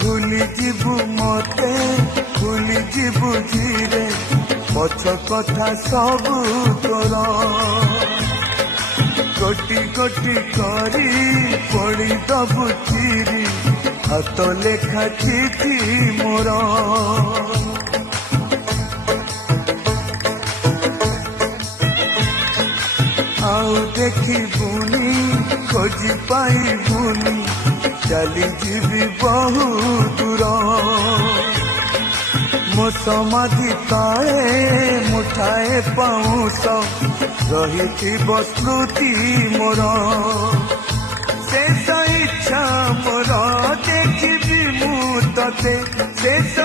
भूली जीवु मते भूली जीवु धीरे पछ कथा सब तोर गोटी गोटी करी पड़ी दबु चिरी हाथ लेखा चिठी मोर आउ देखिबुनी खोजी पाइबुनी चली जीवी बहु दूर मो समाधि तले मुठाए पाऊस रही स्मृति मोर शेष इच्छा मोर देखिबी मु तते शेष